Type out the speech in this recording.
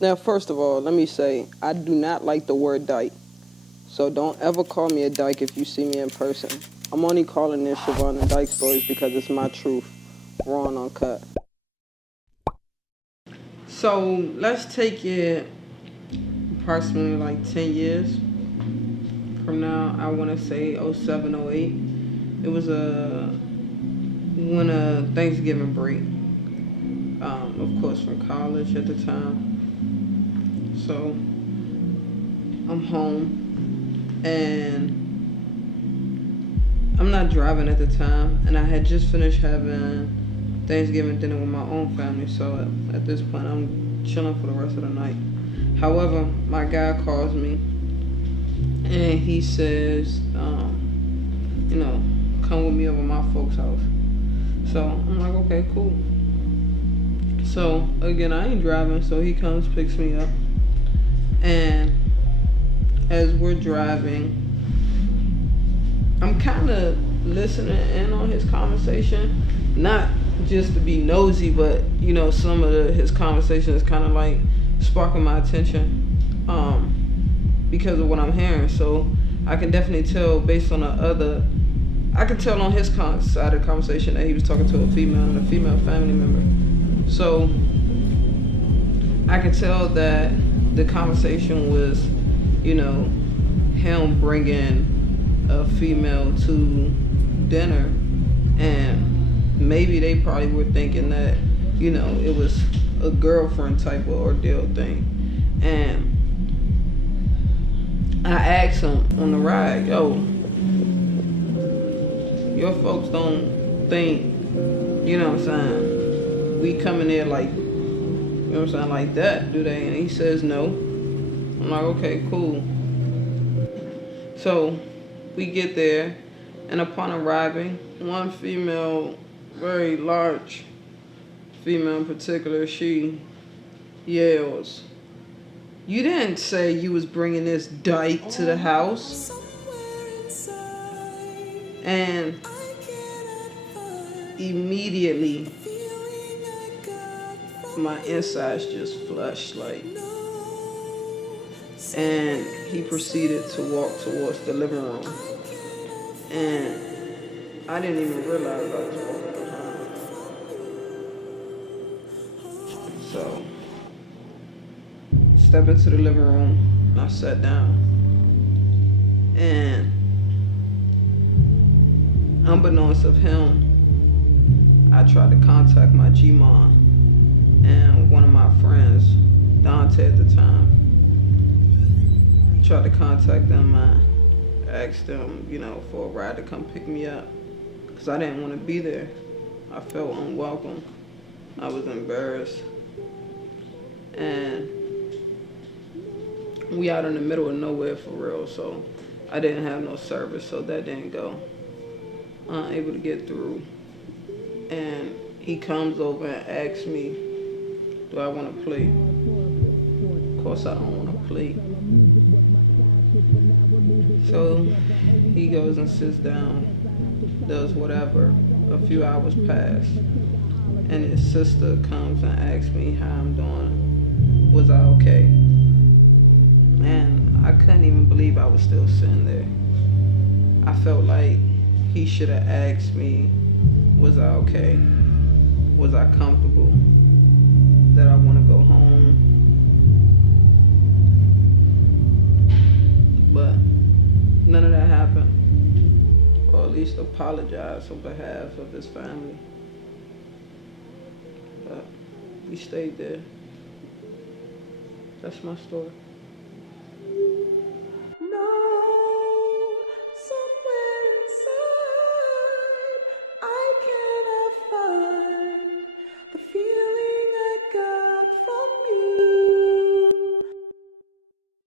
Now, first of all, let me say, I do not like the word dyke. So don't ever call me a dyke if you see me in person. I'm only calling this Shavon and Dyke stories because it's my truth, raw and uncut. So let's take it approximately like 10 years from now. I want to say '07, '08. It was a Thanksgiving break. Of course, from college at the time. So I'm home and I'm not driving at the time, and I had just finished having Thanksgiving dinner with my own family. So at this point, I'm chilling for the rest of the night. However, my guy calls me and he says, come with me over my folks' house. So I'm like, okay, cool. So again, I ain't driving, so he comes, picks me up, and as we're driving, I'm kind of listening in on his conversation, not just to be nosy, but some of his conversation is kind of like sparking my attention because of what I'm hearing. So I can definitely tell based on I can tell on his side of the conversation that he was talking to a female and a female family member. So I could tell that the conversation was, him bringing a female to dinner, and maybe they probably were thinking that, it was a girlfriend type of ordeal thing. And I asked him on the ride, yo, your folks don't think, what I'm saying, we coming there like, what I'm saying, like that, do they? And he says no. I'm like, okay, cool. So we get there, and upon arriving, one female, very large female in particular, she yells, "You didn't say you was bringing this dyke to the house." And immediately my insides just flushed, like, and he proceeded to walk towards the living room, and I didn't even realize I was walking behind. So step into the living room, and I sat down, and unbeknownst of him, I tried to contact my G-Mon and one of my friends, Dante at the time. Tried to contact them. I asked them, for a ride to come pick me up, because I didn't want to be there. I felt unwelcome. I was embarrassed. And we out in the middle of nowhere for real, so I didn't have no service, so that didn't go. Unable to get through. And he comes over and asks me, do I want to play? Of course I don't want to play. So he goes and sits down, does whatever. A few hours pass, and his sister comes and asks me how I'm doing. Was I okay? And I couldn't even believe I was still sitting there. I felt like he should have asked me, was I okay? Was I comfortable? That I want to go home? But none of that happened. Or at least apologize on behalf of his family. But we stayed there. That's my story.